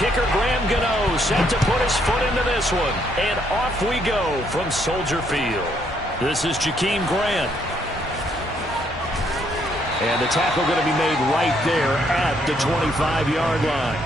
kicker Graham Gano set to put his foot into this one. And off we go from Soldier Field. This is Jakeem Grant. And the tackle going to be made right there at the 25-yard line.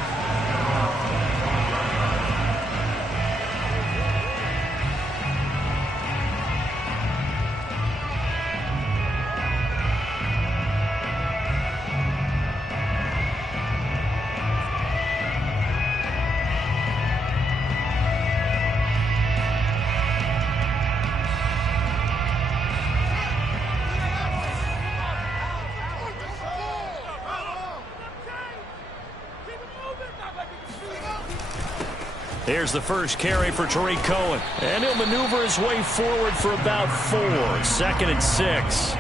Here's the first carry for Tariq Cohen. And he'll maneuver his way forward for about 4. 2nd and 6.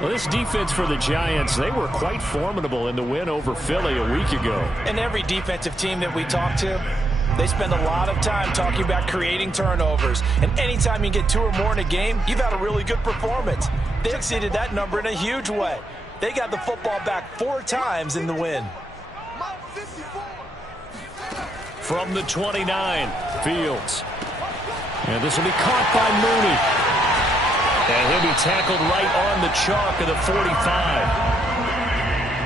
Well, this defense for the Giants, they were quite formidable in the win over Philly a week ago. And every defensive team that we talk to, they spend a lot of time talking about creating turnovers. And anytime you get 2 or more in a game, you've had a really good performance. They exceeded that number in a huge way. They got the football back 4 times in the win. From the 29, Fields. And this will be caught by Mooney. And he'll be tackled right on the chalk of the 45.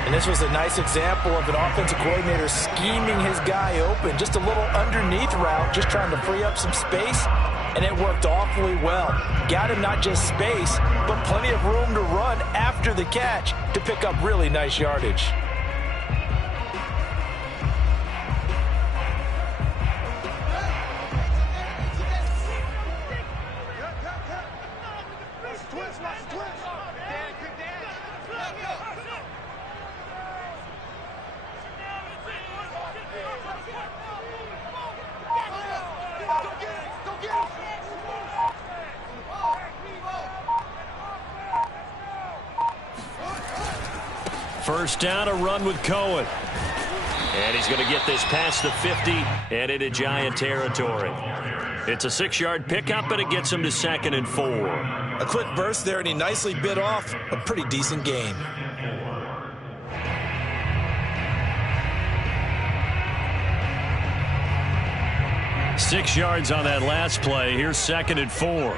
And this was a nice example of an offensive coordinator scheming his guy open. Just a little underneath route, just trying to free up some space. And it worked awfully well. Got him not just space, but plenty of room to run after the catch to pick up really nice yardage. First down, a run with Cohen. And he's going to get this past the 50 and into Giant territory. It's a 6-yard pickup, and it gets him to 2nd and 4. A quick burst there, and he nicely bit off a pretty decent gain. Six yards on that last play. Here's 2nd and 4.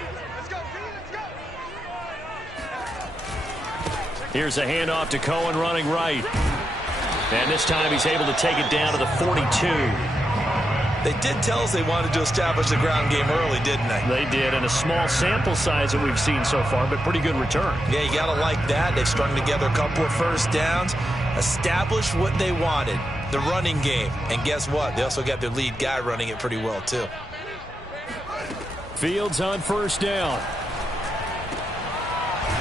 Here's a handoff to Cohen running right. And this time he's able to take it down to the 42. They did tell us they wanted to establish the ground game early, didn't they? They did, and a small sample size that we've seen so far, but pretty good return. Yeah, you got to like that. They've strung together a couple of first downs, established what they wanted, the running game. And guess what? They also got their lead guy running it pretty well, too. Fields on first down.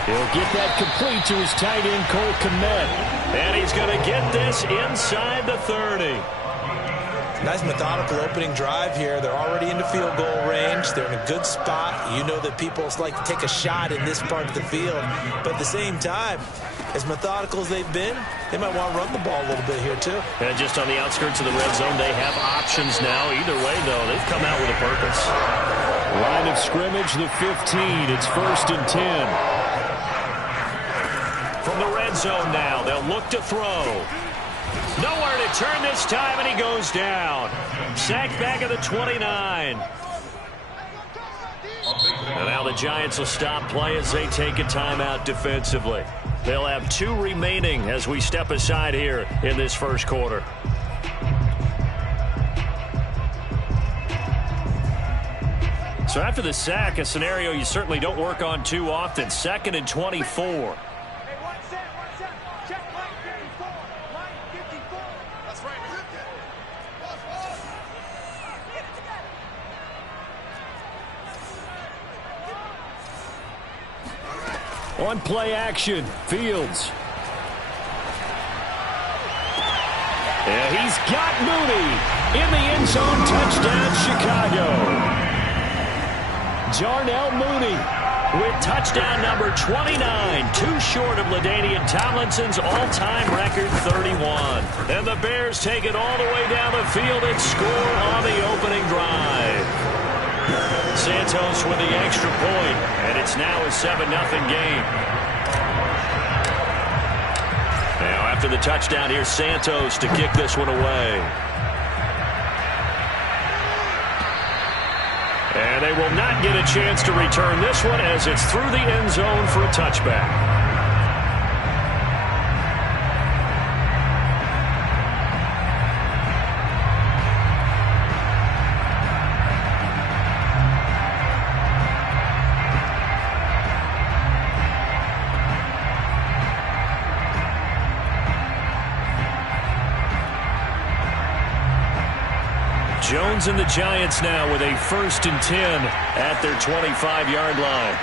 He'll get that complete to his tight end, Cole Kmet. And he's going to get this inside the 30. Nice methodical opening drive here. They're already into field goal range. They're in a good spot. You know that people like to take a shot in this part of the field. But at the same time, as methodical as they've been, they might want to run the ball a little bit here too. And just on the outskirts of the red zone, they have options now. Either way, though, they've come out with a purpose. Line of scrimmage, the 15. It's 1st and 10. From the red zone now, they'll look to throw. Nowhere to turn this time, and he goes down. Sacked back at the 29. And now the Giants will stop play as they take a timeout defensively. They'll have 2 remaining as we step aside here in this first quarter. So after the sack, a scenario you certainly don't work on too often. 2nd and 24. On play action, Fields. And he's got Mooney in the end zone. Touchdown, Chicago. Jarnell Mooney with touchdown number 29. Too short of LaDainian Tomlinson's all-time record 31. And the Bears take it all the way down the field and score on the opening drive. Santos with the extra point, and it's now a 7-0 game. Now after the touchdown, here's Santos to kick this one away. And they will not get a chance to return this one as it's through the end zone for a touchback. Jones and the Giants now with a 1st and 10 at their 25-yard line.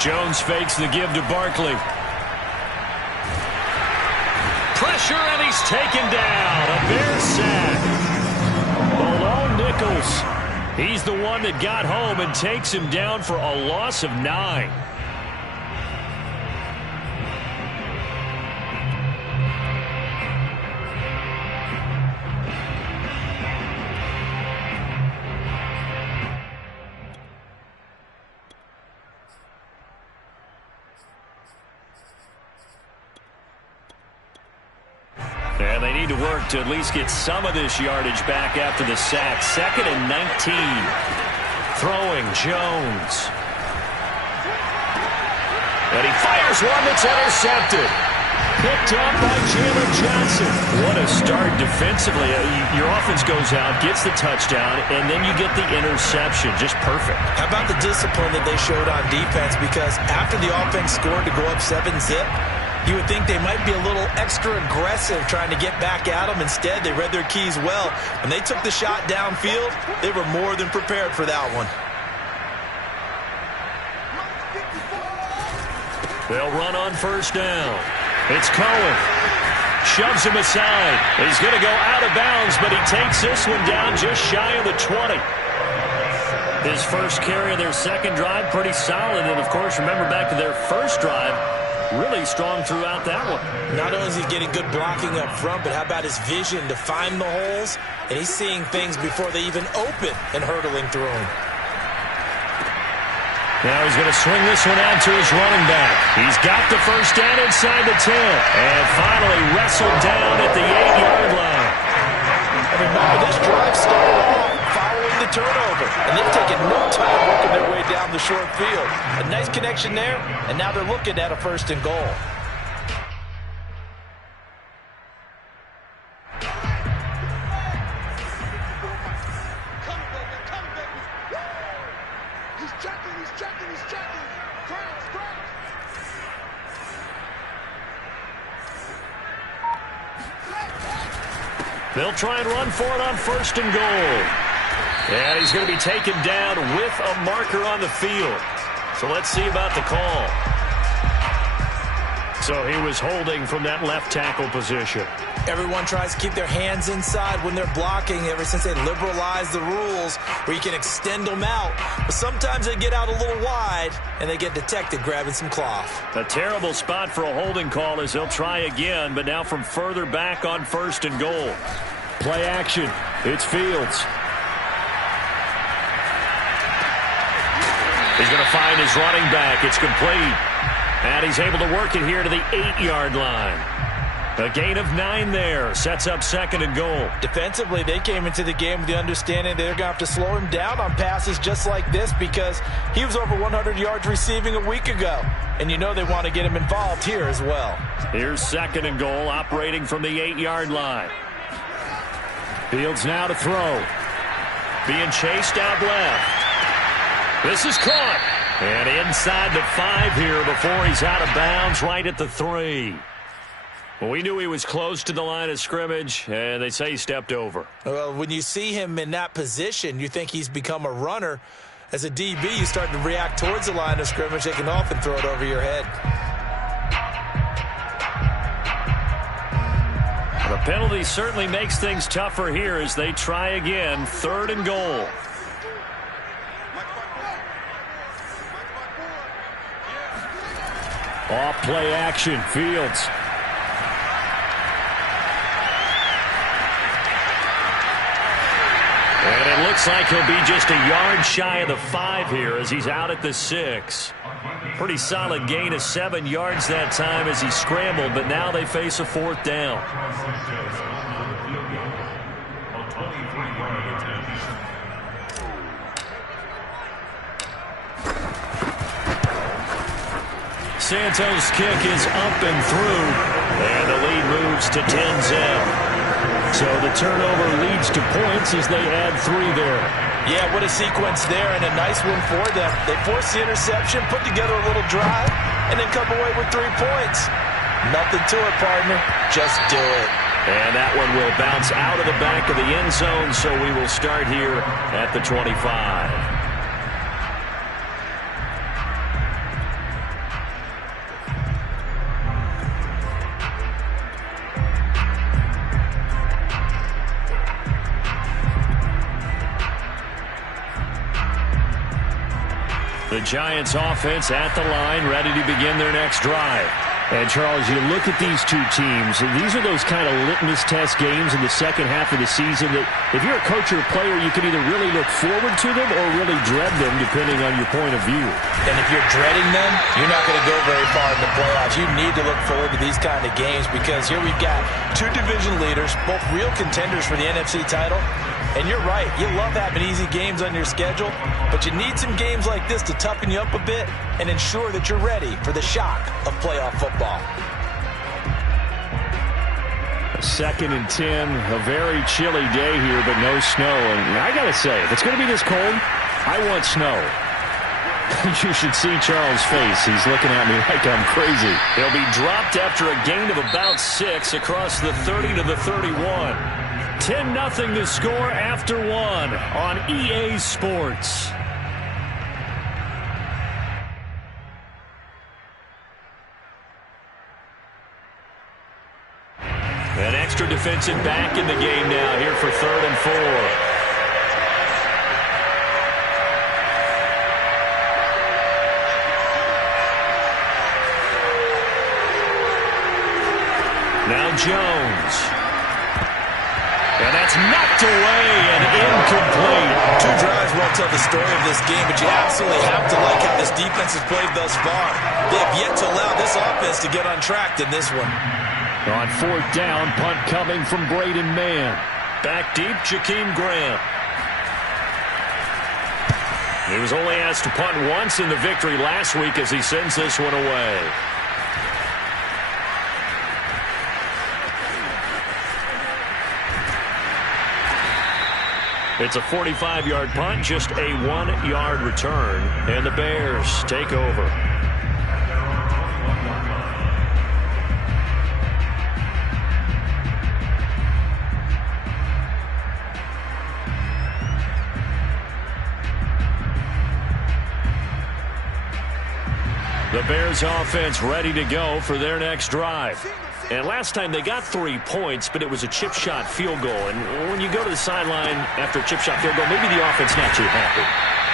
Jones fakes the give to Barkley. Pressure, and he's taken down. A Bear sack. Malone Nichols. He's the one that got home and takes him down for a loss of 9. And they need to work to at least get some of this yardage back after the sack. 2nd and 19. Throwing Jones. And he fires one that's intercepted. Picked up by Jalen Johnson. What a start defensively. Your offense goes out, gets the touchdown, and then you get the interception. Just perfect. How about the discipline that they showed on defense? Because after the offense scored to go up 7-zip, you would think they might be a little extra aggressive trying to get back at them. Instead, they read their keys well. When they took the shot downfield, they were more than prepared for that one. They'll run on 1st down. It's Cohen. Shoves him aside. He's going to go out of bounds, but he takes this one down just shy of the 20. His first carry of their 2nd drive, pretty solid. And, of course, remember back to their 1st drive, really strong throughout that one. Not only is he getting good blocking up front, but how about his vision to find the holes? And he's seeing things before they even open and hurdling through them. Now he's going to swing this one out to his running back. He's got the 1st down inside the 10. And finally wrestled down at the 8-yard line. And remember, this drive started off following the turnover. And they've taken no time working their way down the short field. A nice connection there, and now they're looking at a 1st and goal. They'll try and run for it on 1st and goal. And he's going to be taken down with a marker on the field. So let's see about the call. So he was holding from that left tackle position. Everyone tries to keep their hands inside when they're blocking ever since they liberalized the rules where you can extend them out. But sometimes they get out a little wide and they get detected grabbing some cloth. A terrible spot for a holding call as they'll try again, but now from further back on 1st and goal. Play action. It's Fields. He's going to find his running back. It's complete. And he's able to work it here to the 8-yard line. A gain of 9 there. Sets up 2nd and goal. Defensively, they came into the game with the understanding they're going to have to slow him down on passes just like this because he was over 100 yards receiving a week ago. And you know they want to get him involved here as well. Here's 2nd and goal, operating from the 8-yard line. Fields now to throw. Being chased out left. This is caught. And inside the 5 here before he's out of bounds right at the 3. Well, we knew he was close to the line of scrimmage, and they say he stepped over. Well, when you see him in that position, you think he's become a runner. As a DB, you start to react towards the line of scrimmage. They can often throw it over your head. The penalty certainly makes things tougher here as they try again. 3rd and goal. Off play action, Fields. And it looks Looks like he'll be just a yard shy of the 5 here as he's out at the 6. Pretty solid gain of 7 yards that time as he scrambled, but now they face a 4th down. Santos' kick is up and through, and the lead moves to 10-zip. So the turnover leads to points as they add 3 there. Yeah, what a sequence there, and a nice one for them. They force the interception, put together a little drive, and then come away with 3 points. Nothing to it, partner. Just do it. And that one will bounce out of the back of the end zone, so we will start here at the 25. The Giants offense at the line, ready to begin their next drive. And, Charles, you look at these two teams, and these are those kind of litmus test games in the second half of the season that if you're a coach or a player, you can either really look forward to them or really dread them, depending on your point of view. And if you're dreading them, you're not going to go very far in the playoffs. You need to look forward to these kind of games because here we've got 2 division leaders, both real contenders for the NFC title. And you're right, you love having easy games on your schedule, but you need some games like this to toughen you up a bit and ensure that you're ready for the shock of playoff football. 2nd and 10, a very chilly day here, but no snow. And I got to say, if it's going to be this cold, I want snow. You should see Charles' face. He's looking at me like I'm crazy. He'll be dropped after a gain of about 6 across the 30 to the 31. 10-0 the score after 1 on EA Sports. An extra defensive back in the game now here for 3rd and 4. Now Jones. And that's knocked away and incomplete. 2 drives won't tell the story of this game, but you absolutely have to like how this defense has played thus far. They have yet to allow this offense to get on track in this one. On 4th down, punt coming from Braden Mann. Back deep, Jakeem Grant. He was only asked to punt once in the victory last week as he sends this one away. It's a 45-yard punt, just a 1-yard return, and the Bears take over. The Bears offense ready to go for their next drive. And last time they got 3 points, but it was a chip shot field goal. And when you go to the sideline after a chip shot field goal, maybe the offense not too happy.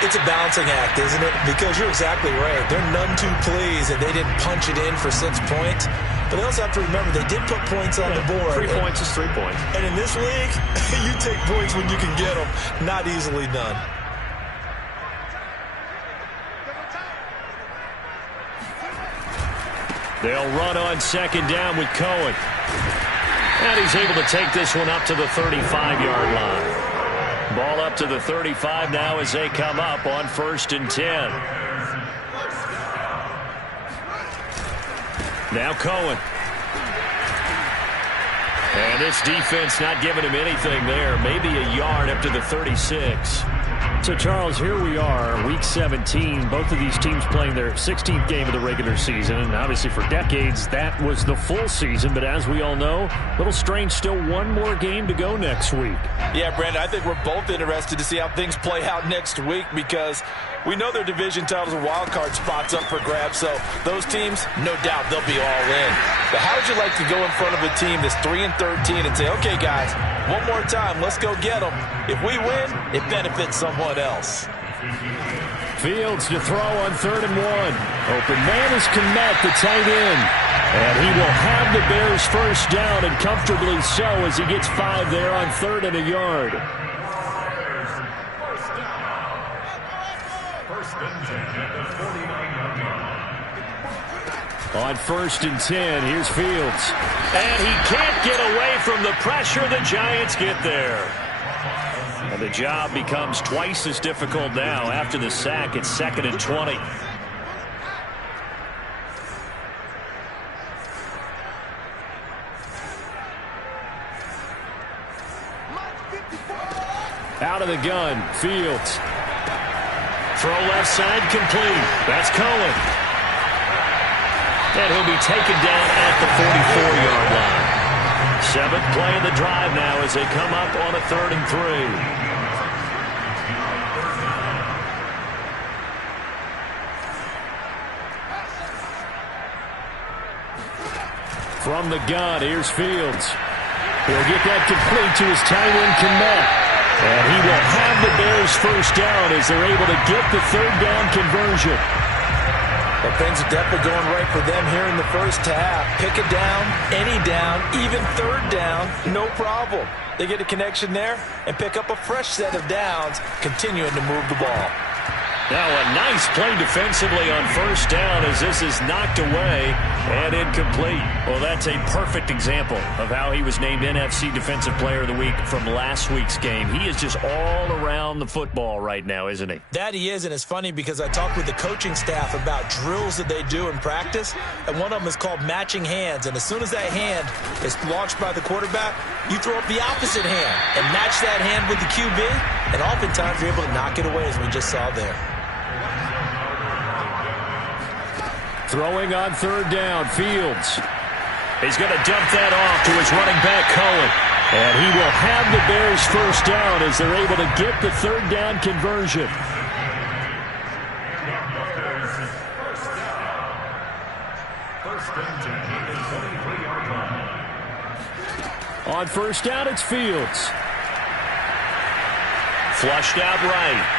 It's a balancing act, isn't it? Because you're exactly right. They're none too pleased that they didn't punch it in for 6 points. But they also have to remember they did put points on the board. 3 points is 3 points. And in this league, you take points when you can get them. Not easily done. They'll run on 2nd down with Cohen. And he's able to take this one up to the 35-yard line. Ball up to the 35 now as they come up on 1st and 10. Now Cohen. And this defense not giving him anything there. Maybe a yard up to the 36. So, Charles, here we are, Week 17. Both of these teams playing their 16th game of the regular season. And obviously for decades, that was the full season. But as we all know, a little strange, still 1 more game to go next week. Yeah, Brandon, I think we're both interested to see how things play out next week because we know their division titles and wild card spots up for grabs. So those teams, no doubt, they'll be all in. But how would you like to go in front of a team that's 3-13 and say, okay, guys, one more time, let's go get them. If we win, it benefits someone else. Fields to throw on 3rd and 1. Open man is Kmet, the tight end. And he will have the Bears first down, and comfortably so as he gets 5 there on 3rd and a yard. On 1st and 10, here's Fields. And he can't get away from the pressure. The Giants get there. And the job becomes twice as difficult now. After the sack, it's 2nd and 20. Out of the gun, Fields. Throw left side, complete. That's Cohen. And he'll be taken down at the 44-yard line. 7th play of the drive now as they come up on a 3rd and 3. From the gun, here's Fields. He'll get that complete to his Tyrone Kmet. And he will have the Bears first down as they're able to get the 3rd down conversion. Well, things are definitely going right for them here in the first half. Pick it down, any down, even 3rd down, no problem. They get a connection there and pick up a fresh set of downs, continuing to move the ball. Now a nice play defensively on 1st down as this is knocked away and incomplete. Well, that's a perfect example of how he was named NFC Defensive Player of the Week from last week's game. He is just all around the football right now, isn't he? That he is, and it's funny because I talked with the coaching staff about drills that they do in practice, and one of them is called matching hands. And as soon as that hand is launched by the quarterback, you throw up the opposite hand and match that hand with the QB, and oftentimes you're able to knock it away, as we just saw there. Throwing on 3rd down, Fields. He's going to dump that off to his running back, Cohen. And he will have the Bears first down as they're able to get the 3rd down conversion. On 1st down, it's Fields. Flushed out right.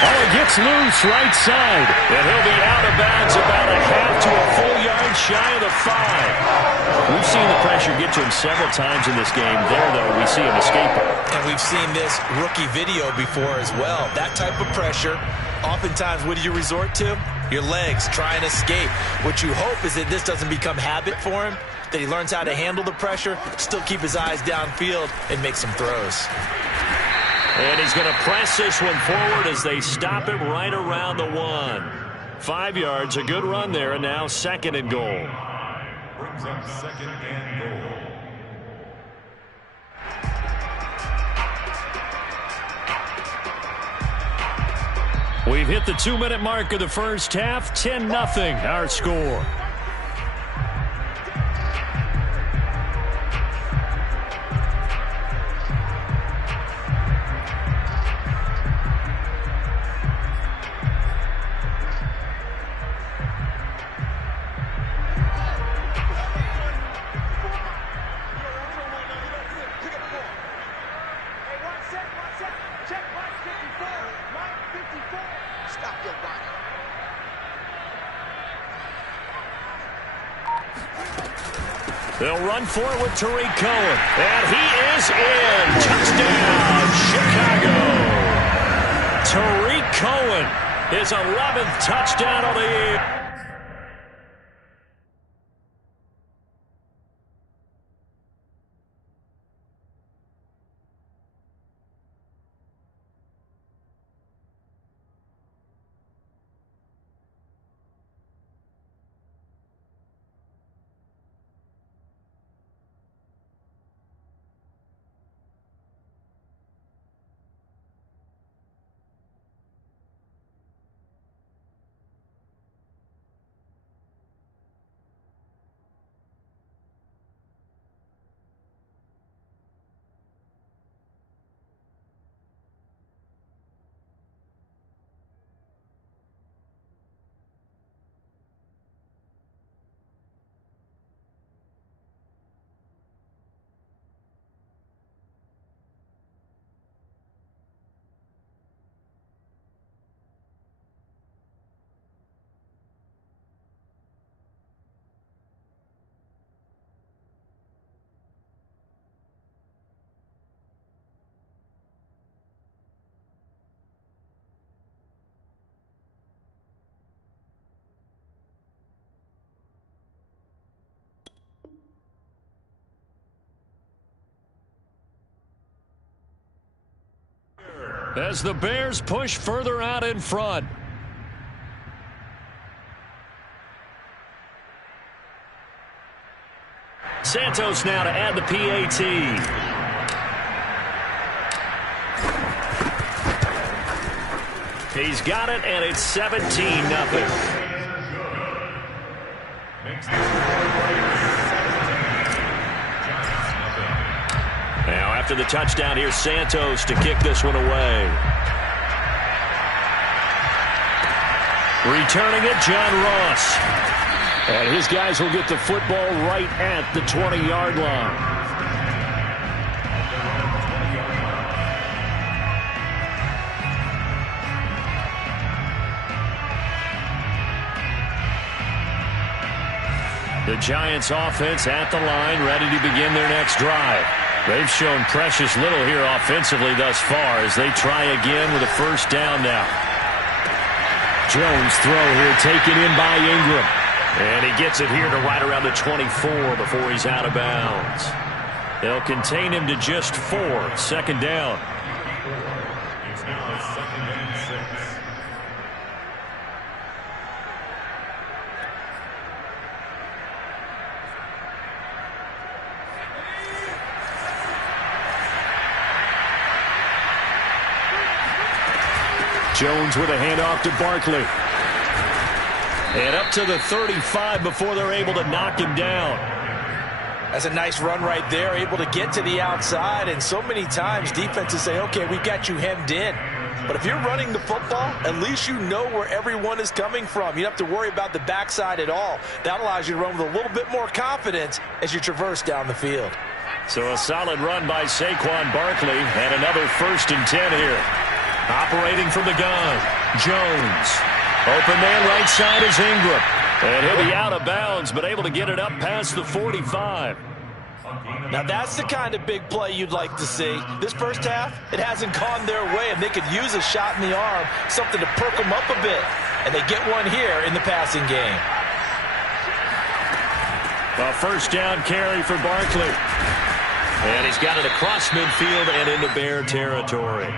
Oh, it gets loose right side. And he'll be out of bounds about a half to a full yard shy of the 5. We've seen the pressure get to him several times in this game. There, though, we see him escaping. And we've seen this rookie video before as well. That type of pressure, oftentimes, what do you resort to? Your legs, try and escape. What you hope is that this doesn't become habit for him, that he learns how to handle the pressure, still keep his eyes downfield, and make some throws. And he's going to press this one forward as they stop it right around the 1. 5 yards, a good run there, and now 2nd and goal. Brings up 2nd and goal. We've hit the 2-minute mark of the first half. 10-0 our score. They'll run for it with Tariq Cohen. And he is in. Touchdown, Chicago. Tariq Cohen, his 11th touchdown of the year. as the Bears push further out in front. Santos now to add the PAT. He's got it, and it's 17-0. Now, after the touchdown, here's Santos to kick this one away. Returning it, John Ross. And his guys will get the football right at the 20-yard line. The Giants offense at the line, ready to begin their next drive. They've shown precious little here offensively thus far as they try again with a first down now. Jones throw here taken in by Ingram. And he gets it here to right around the 24 before he's out of bounds. They'll contain him to just 4. Second down. It's now 2nd and 6. Jones with a handoff to Barkley. And up to the 35 before they're able to knock him down. That's a nice run right there, able to get to the outside. And so many times defenses say, okay, we've got you hemmed in. But if you're running the football, at least you know where everyone is coming from. You don't have to worry about the backside at all. That allows you to run with a little bit more confidence as you traverse down the field. So a solid run by Saquon Barkley, and another 1st and 10 here. Operating from the gun, Jones. Open man right side is Ingram. And he'll be out of bounds, but able to get it up past the 45. Now that's the kind of big play you'd like to see. This first half, it hasn't gone their way, and they could use a shot in the arm, something to perk them up a bit. And they get one here in the passing game. A first down carry for Barkley. And he's got it across midfield and into Bear territory.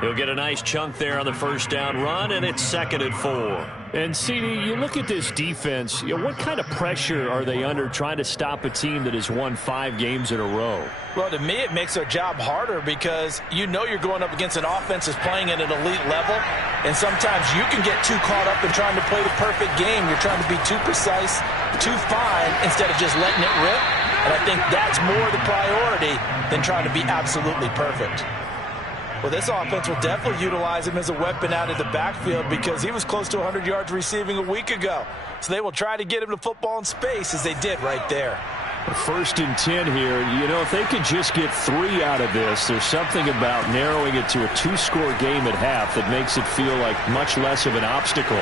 He'll get a nice chunk there on the first down run, and it's 2nd and 4. And, CD, you look at this defense, what kind of pressure are they under trying to stop a team that has won 5 games in a row? Well, to me, it makes their job harder because you know you're going up against an offense that's playing at an elite level, and sometimes you can get too caught up in trying to play the perfect game. You're trying to be too precise, too fine, instead of just letting it rip. And I think that's more the priority than trying to be absolutely perfect. Well, this offense will definitely utilize him as a weapon out of the backfield because he was close to 100 yards receiving a week ago. So they will try to get him the football in space as they did right there. 1st and 10 here. You know, if they could just get 3 out of this, there's something about narrowing it to a 2-score game at half that makes it feel like much less of an obstacle.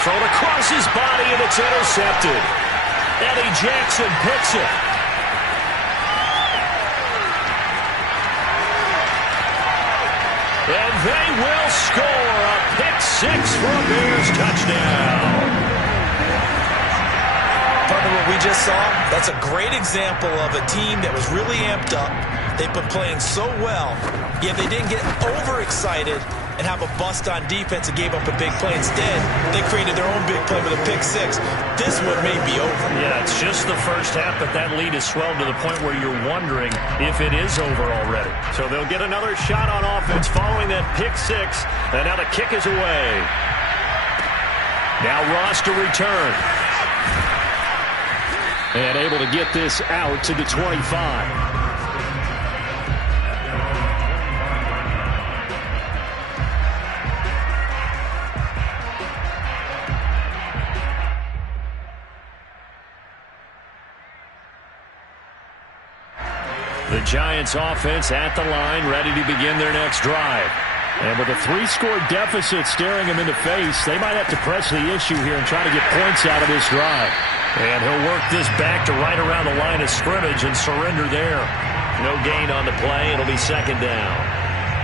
Thrown across his body, and it's intercepted. Eddie Jackson picks it. And they will score a pick-6 for a Bears touchdown. Partner, what we just saw, that's a great example of a team that was really amped up. They've been playing so well, yet they didn't get overexcited and have a bust on defense and gave up a big play. Instead, they created their own big play with a pick-6. This one may be over. Yeah, it's just the first half, but that lead has swelled to the point where you're wondering if it is over already. So they'll get another shot on offense following that pick-6, and now the kick is away. Now Ross to return. And able to get this out to the 25. The Giants offense at the line, ready to begin their next drive. And with a 3-score deficit staring them in the face, they might have to press the issue here and try to get points out of this drive. And he'll work this back to right around the line of scrimmage and surrender there. No gain on the play. It'll be 2nd down.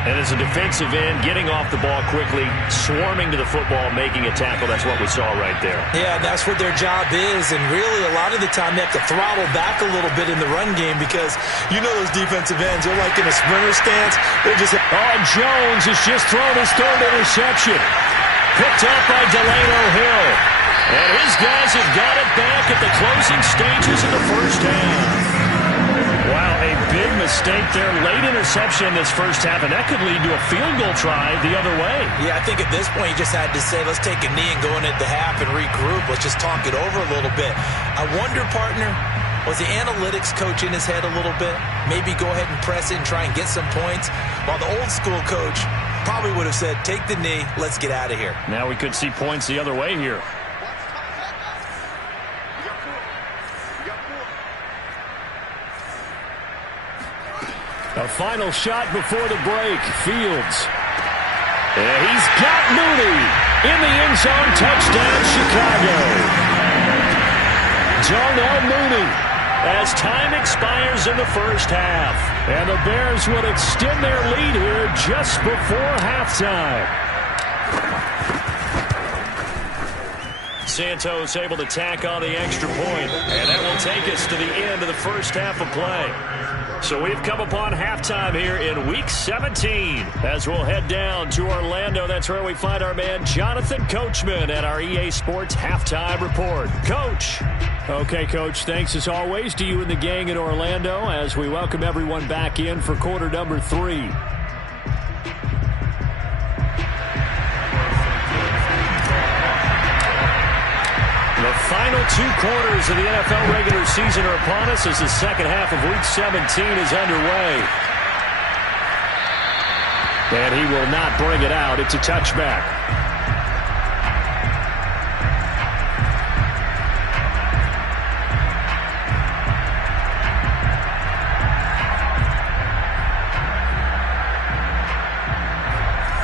And as a defensive end, getting off the ball quickly, swarming to the football, making a tackle, that's what we saw right there. Yeah, that's what their job is, and really a lot of the time they have to throttle back a little bit in the run game because you know those defensive ends, they're like in a sprinter stance. They're just... Oh, Jones has just thrown his third interception. Picked up by Delano Hill. And his guys have got it back at the closing stages of the first half. Wow, a big mistake there. Late interception in this first half, and that could lead to a field goal try the other way. Yeah, I think at this point you just had to say, let's take a knee and go into the half and regroup. Let's just talk it over a little bit. I wonder, partner, was the analytics coach in his head a little bit? Maybe go ahead and press it and try and get some points? While the old school coach probably would have said, take the knee, let's get out of here. Now we could see points the other way here. A final shot before the break. Fields. And he's got Mooney in the end zone. Touchdown, Chicago. Darnell Mooney as time expires in the first half. And the Bears would extend their lead here just before halftime. Santos able to tack on the extra point. And that will take us to the end of the first half of play. So we've come upon halftime here in Week 17 as we'll head down to Orlando. That's where we find our man Jonathan Coachman at our EA Sports Halftime Report. Coach. Okay, Coach, thanks as always to you and the gang in Orlando as we welcome everyone back in for quarter number 3. The final 2 quarters of the NFL regular season are upon us as the second half of Week 17 is underway. And he will not bring it out. It's a touchback.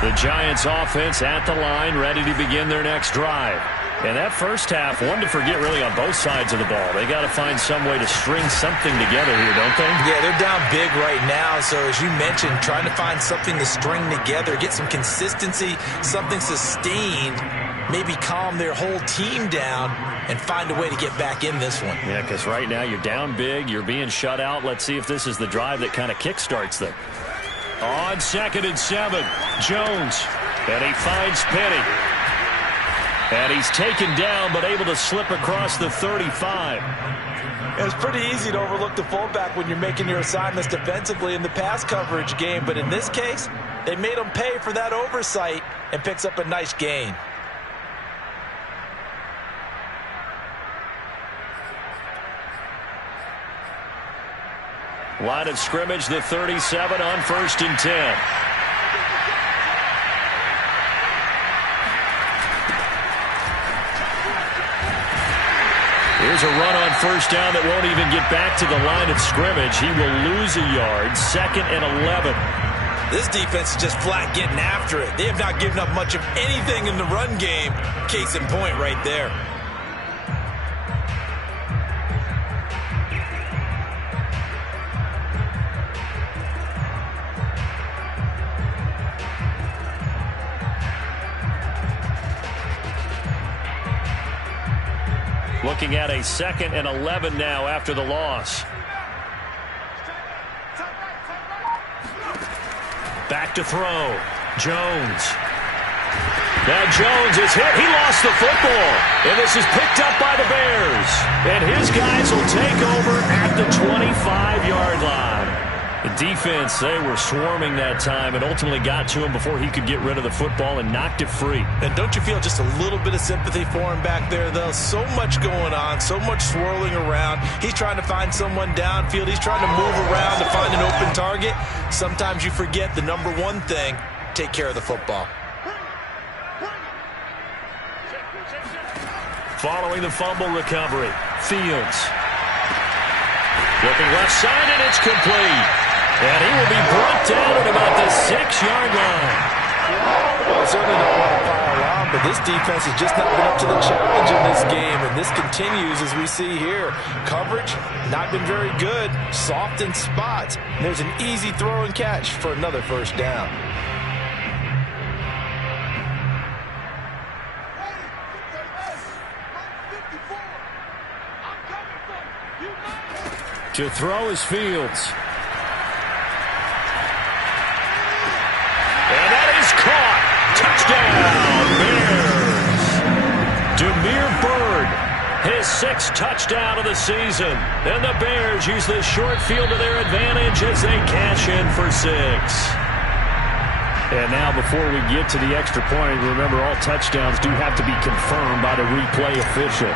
The Giants offense at the line, ready to begin their next drive. And that first half, one to forget really on both sides of the ball. They got to find some way to string something together here, don't they? Yeah, they're down big right now. So as you mentioned, trying to find something to string together, get some consistency, something sustained, maybe calm their whole team down and find a way to get back in this one. Yeah, because right now you're down big, you're being shut out. Let's see if this is the drive that kind of kickstarts them. On 2nd and 7, Jones, and he finds Penny. And he's taken down, but able to slip across the 35. It's pretty easy to overlook the fullback when you're making your assignments defensively in the pass coverage game. But in this case, they made him pay for that oversight and picks up a nice gain. Line of scrimmage, the 37 on 1st and 10. Here's a run on 1st down that won't even get back to the line of scrimmage. He will lose a yard. 2nd and 11. This defense is just flat getting after it. They have not given up much of anything in the run game. Case in point right there. Looking at a 2nd and 11 now after the loss. Back to throw. Jones. Now Jones is hit. He lost the football. And this is picked up by the Bears. And his guys will take over at the 25-yard line. The defense, they were swarming that time and ultimately got to him before he could get rid of the football and knocked it free. And don't you feel just a little bit of sympathy for him back there, though? So much going on, so much swirling around. He's trying to find someone downfield. He's trying to move around to find an open target. Sometimes you forget the number one thing, take care of the football. Following the fumble recovery, Fields. Looking left side, and it's complete. And he will be brought down at about the 6-yard line. Well, I certainly don't want to pile on, but this defense has just not been up to the challenge in this game, and this continues as we see here. Coverage, not been very good, soft in spots. And there's an easy throw and catch for another first down. To throw is Fields. And that is caught. Touchdown, Bears. Demir Bird, his 6th touchdown of the season. And the Bears use this short field to their advantage as they cash in for 6. And now before we get to the extra point, remember all touchdowns do have to be confirmed by the replay official.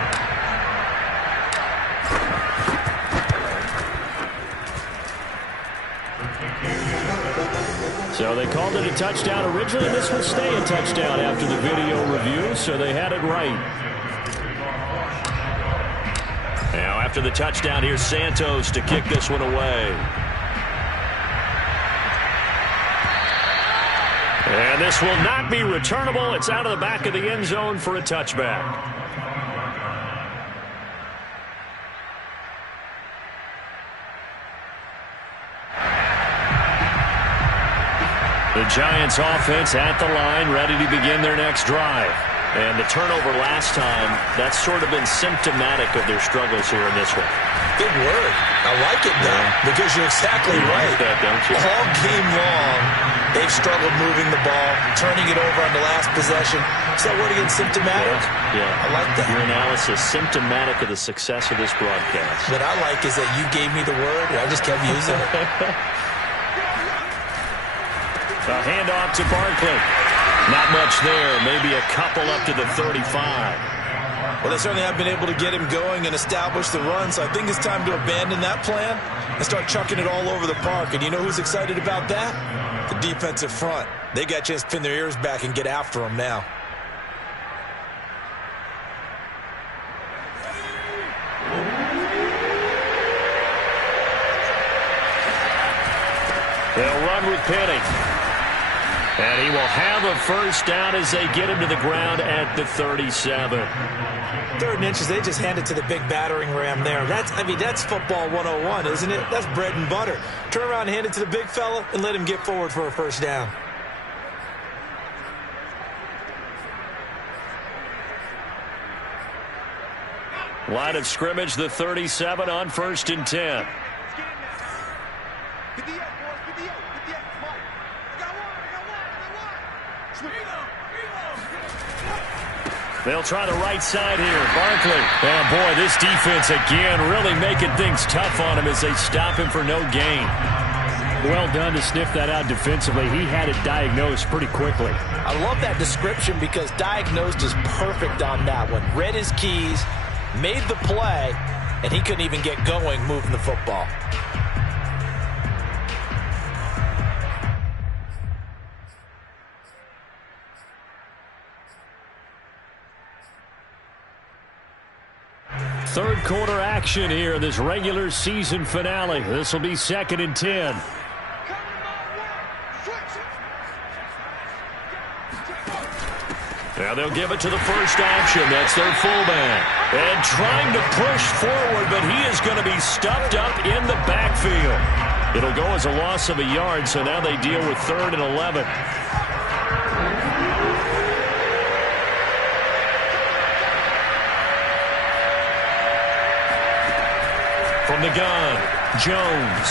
So they called it a touchdown originally. This will stay a touchdown after the video review, so they had it right. Now after the touchdown, here's Santos to kick this one away. And this will not be returnable. It's out of the back of the end zone for a touchback. The Giants offense at the line, ready to begin their next drive. And the turnover last time, that's sort of been symptomatic of their struggles here in this one. Good word. I like it now because you're exactly right. Like that, don't you? All game long, they've struggled moving the ball, turning it over on the last possession. Is that word again, symptomatic? Yeah. I like that. Your analysis, symptomatic of the success of this broadcast. What I like is that you gave me the word, and I just kept using it. A handoff to Barkley. Not much there. Maybe a couple up to the 35. Well, they certainly have been able to get him going and establish the run, so I think it's time to abandon that plan and start chucking it all over the park. And you know who's excited about that? The defensive front. They got a chance to pin their ears back and get after him now. They'll run with Penny. And he will have a first down as they get him to the ground at the 37. 3rd and inches, they just hand it to the big battering ram there. That's football 101, isn't it? That's bread and butter. Turn around and hand it to the big fella and let him get forward for a first down. Line of scrimmage, the 37 on 1st and 10. They'll try the right side here. Barkley. Oh, boy, this defense again really making things tough on him as they stop him for no gain. Well done to sniff that out defensively. He had it diagnosed pretty quickly. I love that description because diagnosed is perfect on that one. Read his keys, made the play, and he couldn't even get going moving the football. Third quarter action here in this regular season finale. This will be 2nd and 10. Now they'll give it to the first option. That's their fullback. And trying to push forward, but he is going to be stuffed up in the backfield. It'll go as a loss of a yard, so now they deal with 3rd and 11. From the gun, Jones.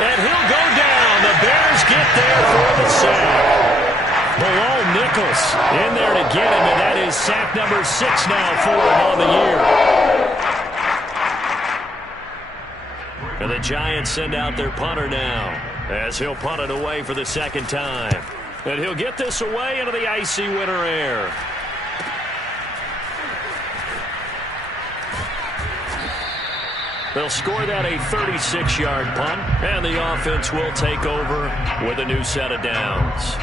And he'll go down. The Bears get there for the sack. Below Nichols in there to get him, and that is sack number 6 now for him on the year. And the Giants send out their punter now as he'll punt it away for the 2nd time. And he'll get this away into the icy winter air. They'll score that a 36-yard punt, and the offense will take over with a new set of downs.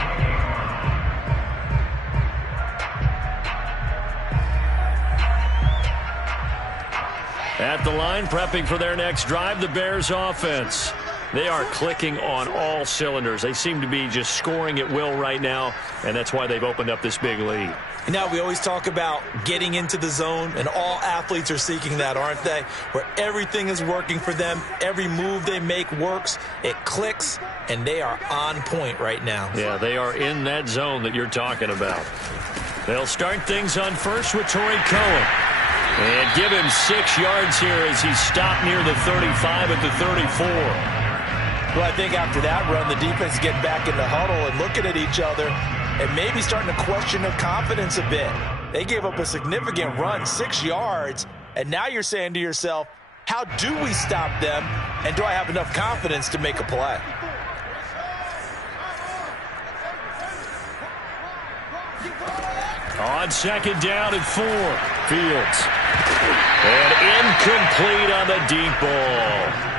At the line, prepping for their next drive, the Bears offense. They are clicking on all cylinders. They seem to be just scoring at will right now, and that's why they've opened up this big lead. Now, we always talk about getting into the zone, and all athletes are seeking that, aren't they? Where everything is working for them, every move they make works, it clicks, and they are on point right now. Yeah, they are in that zone that you're talking about. They'll start things on first with Torrey Cohen. And give him 6 yards here as he's stopped near the 35 at the 34. Well, I think after that run, the defense get back in the huddle and looking at each other and maybe starting to question their confidence a bit. They gave up a significant run, 6 yards, and now you're saying to yourself, how do we stop them, and do I have enough confidence to make a play? On second down and 4, Fields. And incomplete on the deep ball.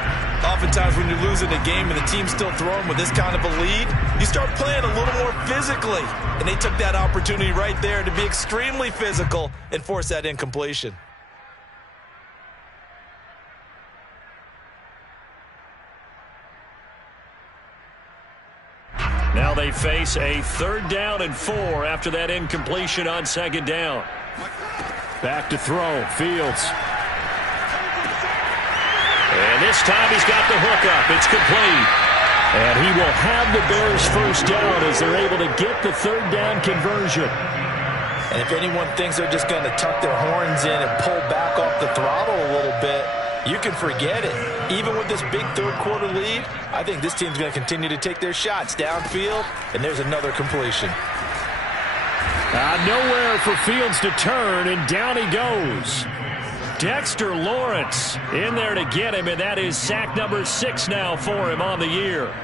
Oftentimes when you're losing a game and the team's still throwing with this kind of a lead, you start playing a little more physically. And they took that opportunity right there to be extremely physical and force that incompletion. Now they face a 3rd down and 4 after that incompletion on second down. Back to throw, Fields. And this time he's got the hook up. It's complete. And he will have the Bears first down as they're able to get the 3rd down conversion. And if anyone thinks they're just going to tuck their horns in and pull back off the throttle a little bit, you can forget it. Even with this big 3rd quarter lead, I think this team's going to continue to take their shots downfield, and there's another completion. Nowhere for Fields to turn, and down he goes. Dexter Lawrence in there to get him, and that is sack number 6 now for him on the year.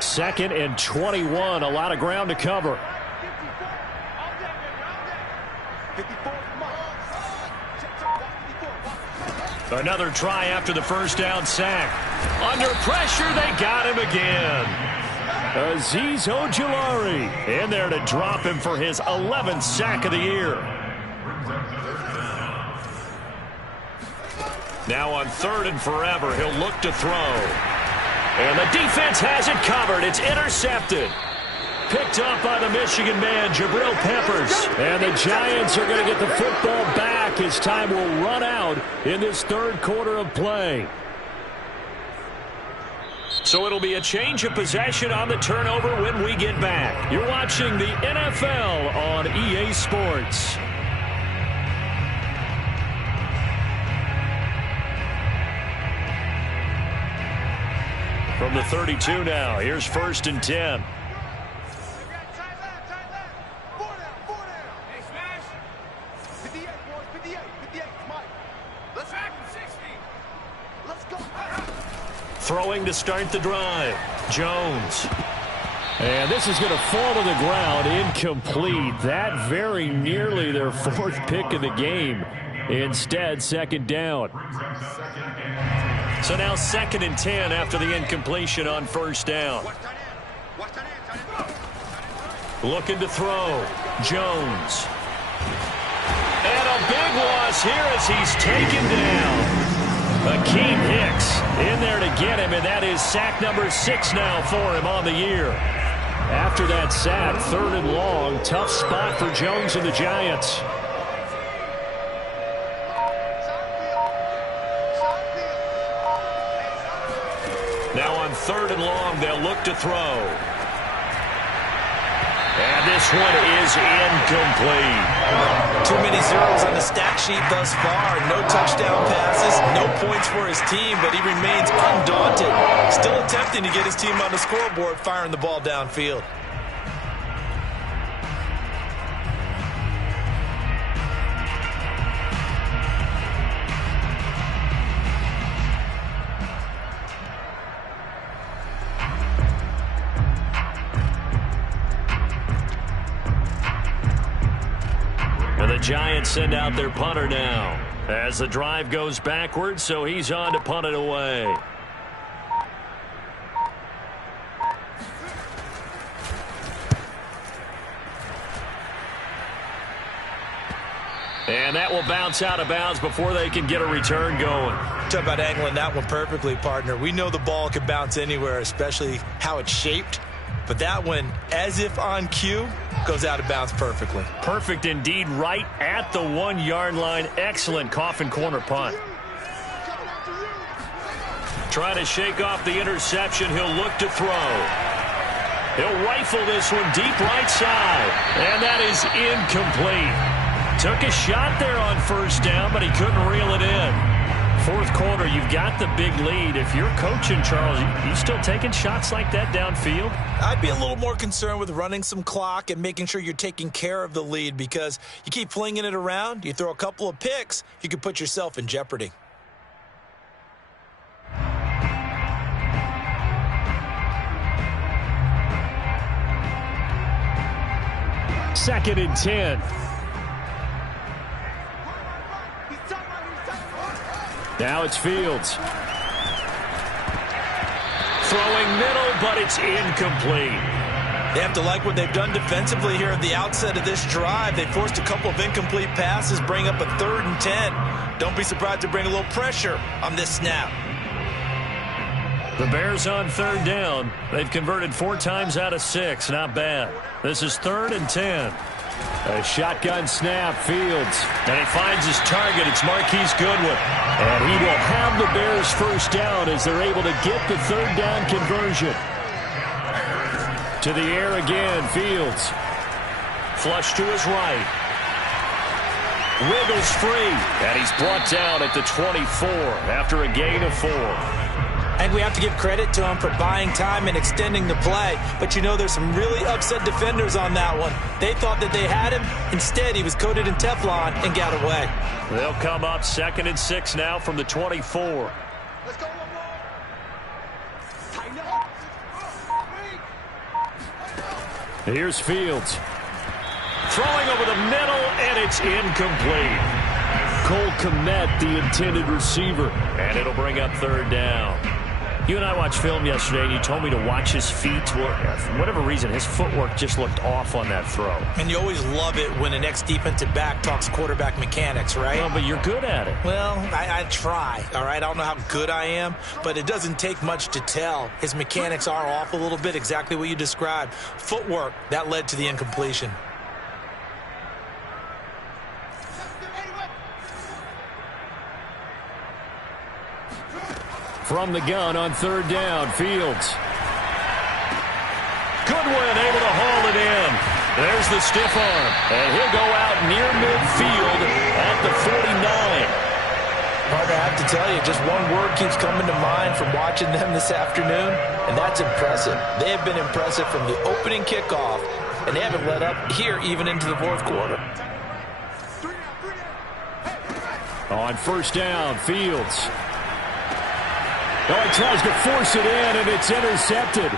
Second and 21, a lot of ground to cover. Another try after the first down sack. Under pressure, they got him again. Azeez Ojulari in there to drop him for his 11th sack of the year. Now on 3rd and forever, he'll look to throw. And the defense has it covered. It's intercepted. Picked up by the Michigan man, Jabril Peppers. And the Giants are going to get the football back as time will run out in this 3rd quarter of play. So it'll be a change of possession on the turnover when we get back. You're watching the NFL on EA Sports. From the 32 now, here's 1st and 10. Throwing to start the drive. Jones. And this is going to fall to the ground. Incomplete. That very nearly their 4th pick of the game. Instead, 2nd down. So now 2nd and 10 after the incompletion on 1st down. Looking to throw. Jones. And a big loss here as he's taken down. Akeem Hicks in there to get him, and that is sack number 6 now for him on the year. After that sack, 3rd and long, tough spot for Jones and the Giants. Now on 3rd and long, they'll look to throw. And this one is incomplete. Too many zeros on the stat sheet thus far. No touchdown passes, no points for his team, but he remains undaunted. Still attempting to get his team on the scoreboard, firing the ball downfield. The Giants send out their punter now as the drive goes backwards, so he's on to punt it away. And that will bounce out of bounds before they can get a return going. Talk about angling that one perfectly, partner. We know the ball can bounce anywhere, especially how it's shaped. But that one, as if on cue, goes out of bounds perfectly. Perfect indeed, right at the 1-yard line. Excellent coffin corner punt. Trying to shake off the interception. He'll look to throw. He'll rifle this one deep right side. And that is incomplete. Took a shot there on first down, but he couldn't reel it in. Fourth quarter, you've got the big lead. If you're coaching, Charles, you still taking shots like that downfield? I'd be a little more concerned with running some clock and making sure you're taking care of the lead, because you keep flinging it around, you throw a couple of picks, you could put yourself in jeopardy. Second and 10. Now it's Fields. Throwing middle, but it's incomplete. They have to like what they've done defensively here at the outset of this drive. They forced a couple of incomplete passes, bring up a 3rd and 10. Don't be surprised to bring a little pressure on this snap. The Bears on 3rd down. They've converted 4 times out of 6. Not bad. This is 3rd and 10. A shotgun snap, Fields. And he finds his target. It's Marquise Goodwin. And he will have the Bears first down as they're able to get the 3rd down conversion. To the air again, Fields. Flush to his right. Wiggles free. And he's brought down at the 24 after a gain of 4. I think we have to give credit to him for buying time and extending the play. But you know, there's some really upset defenders on that one. They thought that they had him. Instead, he was coated in Teflon and got away. They'll come up 2nd and 6 now from the 24. Let's go. Here's Fields. Throwing over the middle, and it's incomplete. Cole Kmet, the intended receiver, and it'll bring up 3rd down. You and I watched film yesterday, and you told me to watch his feet. For whatever reason, his footwork just looked off on that throw. And you always love it when an ex-defensive back talks quarterback mechanics, right? Well, but you're good at it. Well, I try, all right? I don't know how good I am, but it doesn't take much to tell. His mechanics are off a little bit, exactly what you described. Footwork, that led to the incompletion. From the gun on 3rd down, Fields. Goodwin able to haul it in. There's the stiff arm, and he'll go out near midfield at the 49. Partner, I have to tell you, just one word keeps coming to mind from watching them this afternoon, and that's impressive. They have been impressive from the opening kickoff, and they haven't let up here even into the 4th quarter. On 1st down, Fields. Oh, he tries to force it in, and it's intercepted.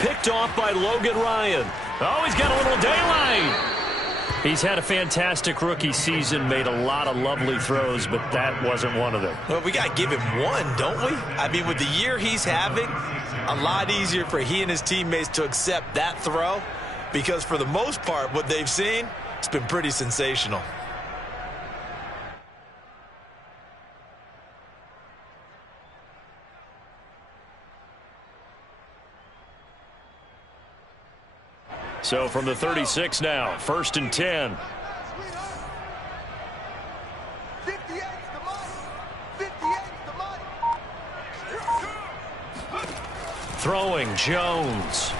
Picked off by Logan Ryan. Oh, he's got a little daylight. He's had a fantastic rookie season, made a lot of lovely throws, but that wasn't one of them. Well, we got to give him one, don't we? I mean, with the year he's having, a lot easier for he and his teammates to accept that throw, because for the most part, what they've seen, it's been pretty sensational. So from the 36 now, 1st and 10. Throwing, Jones.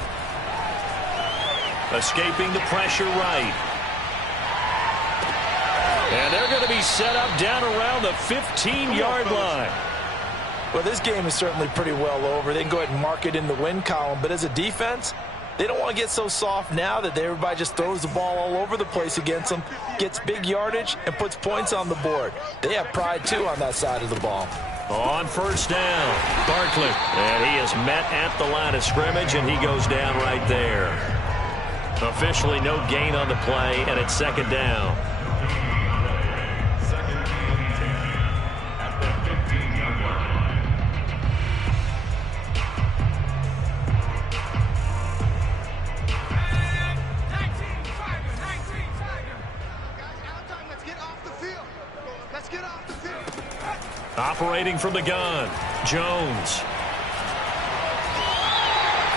Escaping the pressure right. And they're going to be set up down around the 15-yard line. Well, this game is certainly pretty well over. They can go ahead and mark it in the win column. But as a defense, they don't want to get so soft now that everybody just throws the ball all over the place against them, gets big yardage, and puts points on the board. They have pride, too, on that side of the ball. On 1st down, Barkley. And he is met at the line of scrimmage, and he goes down right there. Officially no gain on the play, and it's 2nd down. Let's get off the Operating from the gun, Jones.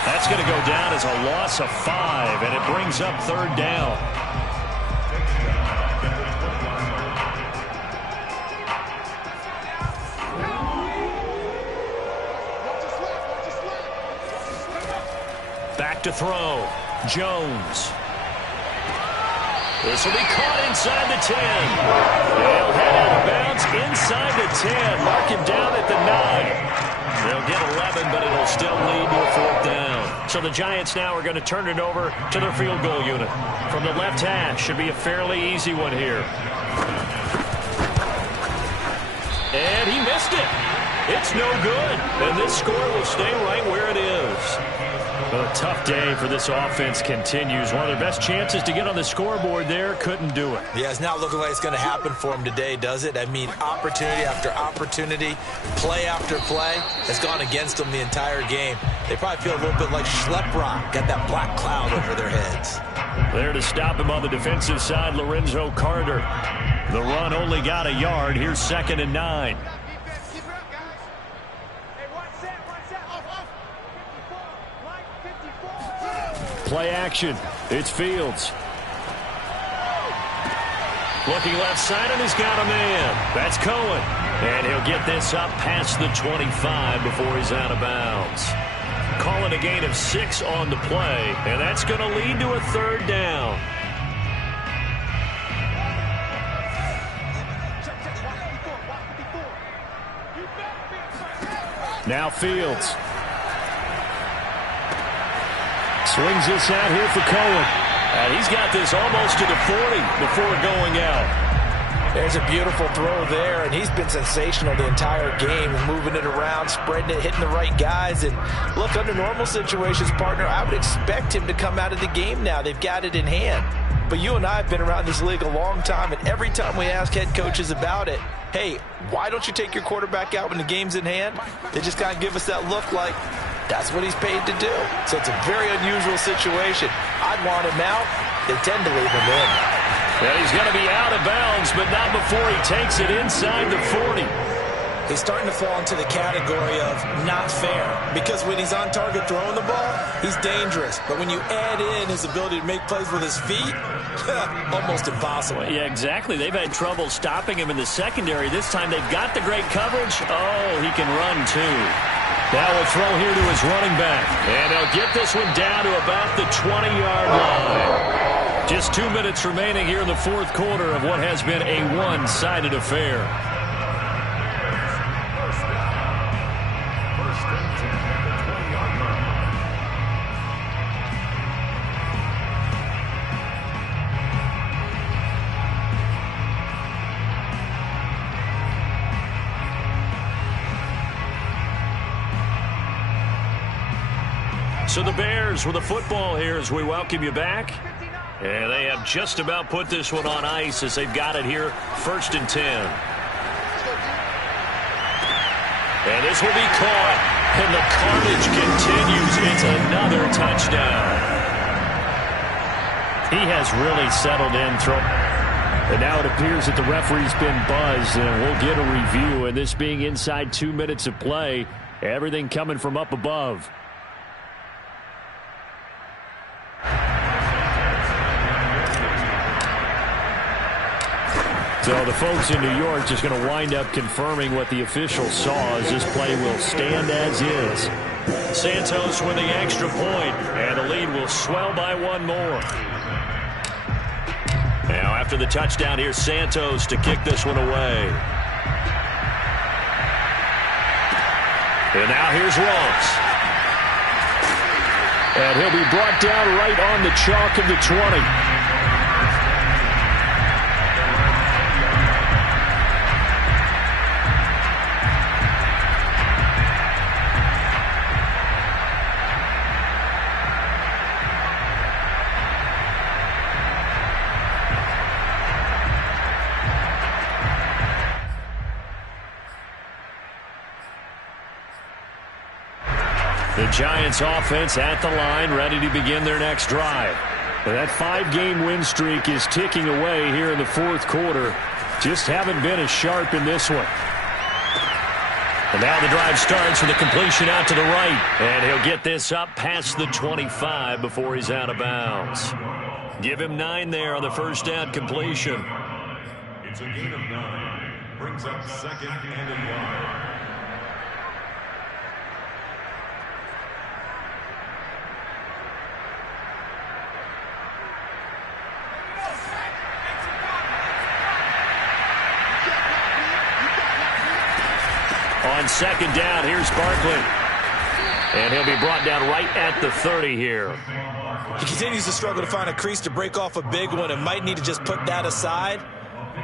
That's going to go down as a loss of 5, and it brings up third down. Back to throw, Jones. This will be caught inside the 10. They'll head out of bounds inside the 10. Mark him down at the 9. They'll get 11, but it'll still lead to a fourth down. So the Giants now are going to turn it over to their field goal unit. From the left hash, should be a fairly easy one here. And he missed it. It's no good. And this score will stay right where it is. Well, a tough day for this offense continues. One of their best chances to get on the scoreboard there, couldn't do it. Yeah, it's not looking like it's going to happen for them today, does it? I mean, opportunity after opportunity, play after play has gone against them the entire game. They probably feel a little bit like Schlepp, got that black cloud over their heads. There to stop him on the defensive side, Lorenzo Carter. The run only got a yard. Here's 2nd and 9. Play action. It's Fields. Looking left side, and he's got a man. That's Cohen. And he'll get this up past the 25 before he's out of bounds. Calling a gain of 6 on the play, and that's going to lead to a third down. Now Fields. Swings this out here for Cohen. And he's got this almost to the 40 before going out. There's a beautiful throw there, and he's been sensational the entire game, moving it around, spreading it, hitting the right guys. And look, under normal situations, partner, I would expect him to come out of the game now. They've got it in hand. But you and I have been around this league a long time, and every time we ask head coaches about it, hey, why don't you take your quarterback out when the game's in hand? They just kind of give us that look like, that's what he's paid to do. So it's a very unusual situation. I'd want him out. They tend to leave him in. Well, he's going to be out of bounds, but not before he takes it inside the 40. He's starting to fall into the category of not fair, because when he's on target throwing the ball, he's dangerous. But when you add in his ability to make plays with his feet, almost impossible. Well, yeah, exactly. They've had trouble stopping him in the secondary. This time they've got the great coverage. Oh, he can run too. Now we'll throw here to his running back. And they'll get this one down to about the 20-yard line. Just 2 minutes remaining here in the fourth quarter of what has been a one-sided affair. So the Bears with the football here as we welcome you back. And they have just about put this one on ice as they've got it here, 1st and 10. And this will be caught. And the carnage continues. It's another touchdown. He has really settled in. And now it appears that the referee's been buzzed, and we'll get a review. And this being inside 2 minutes of play, everything coming from up above. So the folks in New York just going to wind up confirming what the official saw, as this play will stand as is. Santos with the extra point, and the lead will swell by one more. Now after the touchdown, here's Santos to kick this one away. And now here's Ross. And he'll be brought down right on the chalk of the 20. The Giants offense at the line, ready to begin their next drive. And that 5-game win streak is ticking away here in the fourth quarter. Just haven't been as sharp in this one. And now the drive starts with a completion out to the right. And he'll get this up past the 25 before he's out of bounds. Give him 9 there on the first down completion. It's a gain of 9. Brings up 2nd and 1. On 2nd down, here's Barkley. And he'll be brought down right at the 30 here. He continues to struggle to find a crease to break off a big one and might need to just put that aside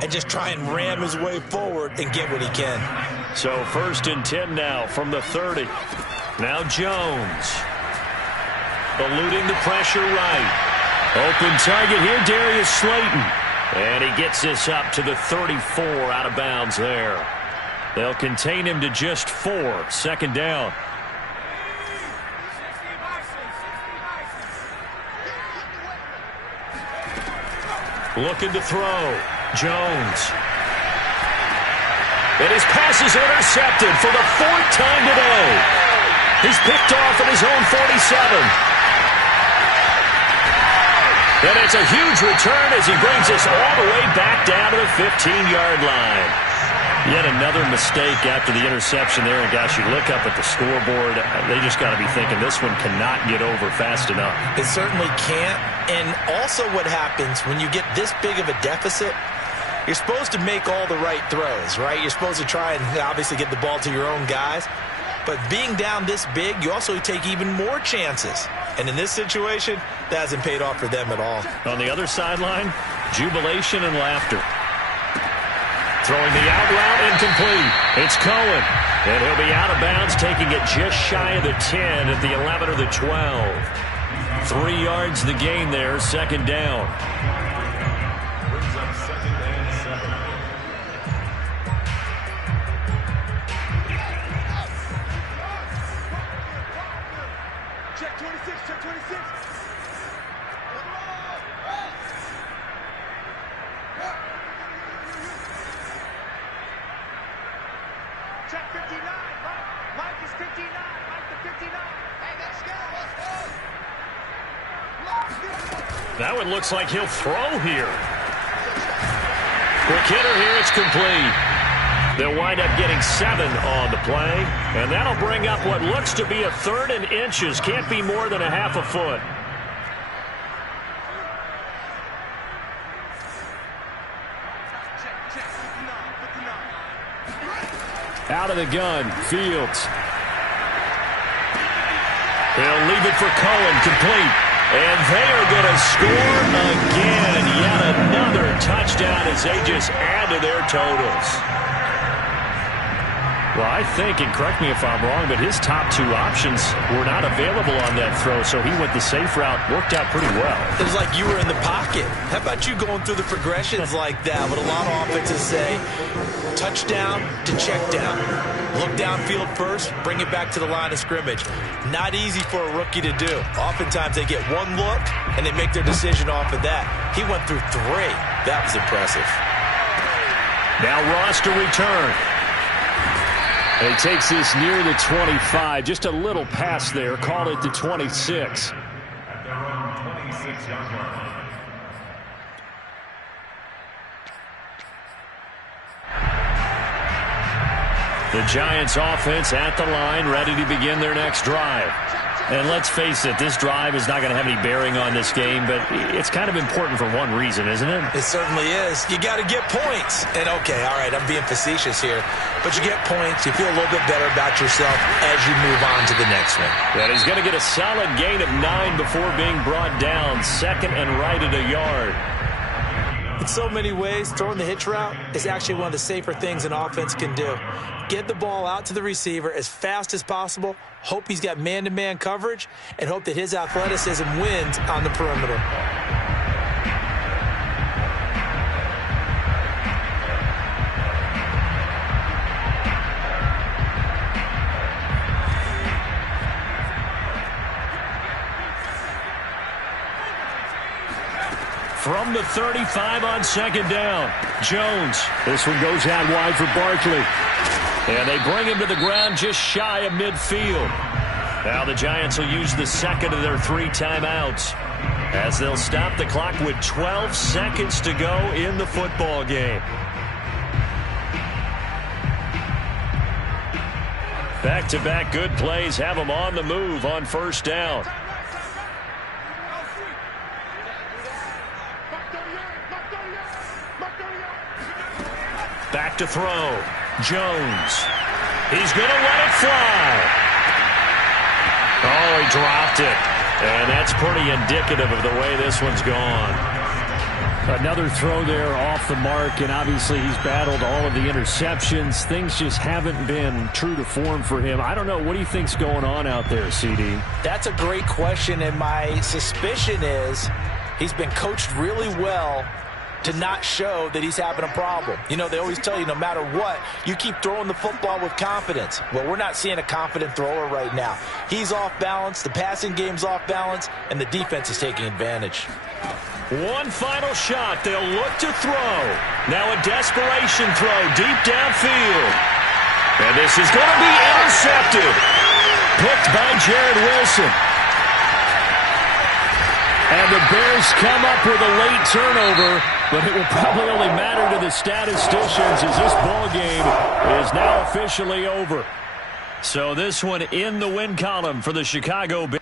and just try and ram his way forward and get what he can. So 1st and 10 now from the 30. Now Jones. Eluding the pressure right. Open target here, Darius Slayton. And he gets this up to the 34 out of bounds there. They'll contain him to just 4. 2nd down. Looking to throw. Jones. And his pass is intercepted for the 4th time today. He's picked off at his own 47. And it's a huge return as he brings us all the way back down to the 15-yard line. Yet another mistake after the interception there. And, gosh, you look up at the scoreboard, they just got to be thinking this one cannot get over fast enough. It certainly can't. And also what happens when you get this big of a deficit, you're supposed to make all the right throws, right? You're supposed to try and obviously get the ball to your own guys. But being down this big, you also take even more chances. And in this situation, that hasn't paid off for them at all. On the other sideline, jubilation and laughter. Throwing the out route incomplete. It's Cohen. And he'll be out of bounds, taking it just shy of the 10 at the 11 or the 12. 3 yards the gain there, 2nd down. Brings up 2nd and 7. Check 26, check 26. Check 59. Mike is 59. Mike the 59. Hey, let's go. That one looks like he'll throw here. Quick hitter here, it's complete. They'll wind up getting 7 on the play, and that'll bring up what looks to be a 3rd and inches. Can't be more than a half a foot. Out of the gun, Fields. He'll leave it for Cohen, complete. And they are going to score again. Yet another touchdown as they just add to their totals. Well, I think, and correct me if I'm wrong, but his top 2 options were not available on that throw, so he went the safe route. Worked out pretty well. It was like you were in the pocket. How about you going through the progressions like that? What a lot of offenses say, touchdown to check down. Look downfield first, bring it back to the line of scrimmage. Not easy for a rookie to do. Oftentimes they get 1 look, and they make their decision off of that. He went through 3. That was impressive. Now Ross to return. And he takes this near the 25. Just a little pass there. Call it the 26. At their own 26-yard line. The Giants offense at the line, ready to begin their next drive. And let's face it, this drive is not going to have any bearing on this game, but it's kind of important for one reason, isn't it? It certainly is. You got to get points. And, okay, all right, I'm being facetious here, but you get points, you feel a little bit better about yourself as you move on to the next one. And he's going to get a solid gain of 9 before being brought down, 2nd and right at a yard. In so many ways, throwing the hitch route is actually one of the safer things an offense can do. Get the ball out to the receiver as fast as possible, hope he's got man-to-man coverage, and hope that his athleticism wins on the perimeter. From the 35 on second down. Jones. This one goes out wide for Barkley. And they bring him to the ground just shy of midfield. Now the Giants will use the second of their 3 timeouts as they'll stop the clock with 12 seconds to go in the football game. Back-to-back good plays have them on the move on first down. Back to throw. Jones. He's going to let it fly. Oh, he dropped it. And that's pretty indicative of the way this one's gone. Another throw there off the mark, and obviously he's battled all of the interceptions. Things just haven't been true to form for him. I don't know. What do you think's going on out there, CD? That's a great question, and my suspicion is he's been coached really well to not show that he's having a problem. You know, they always tell you no matter what, you keep throwing the football with confidence. Well, we're not seeing a confident thrower right now. He's off balance, the passing game's off balance, and the defense is taking advantage. One final shot. They'll look to throw. Now a desperation throw deep downfield. And this is going to be intercepted. Picked by Jared Wilson. And the Bears come up with a late turnover, but it will probably only matter to the statisticians as this ball game is now officially over. So this one in the win column for the Chicago Bears.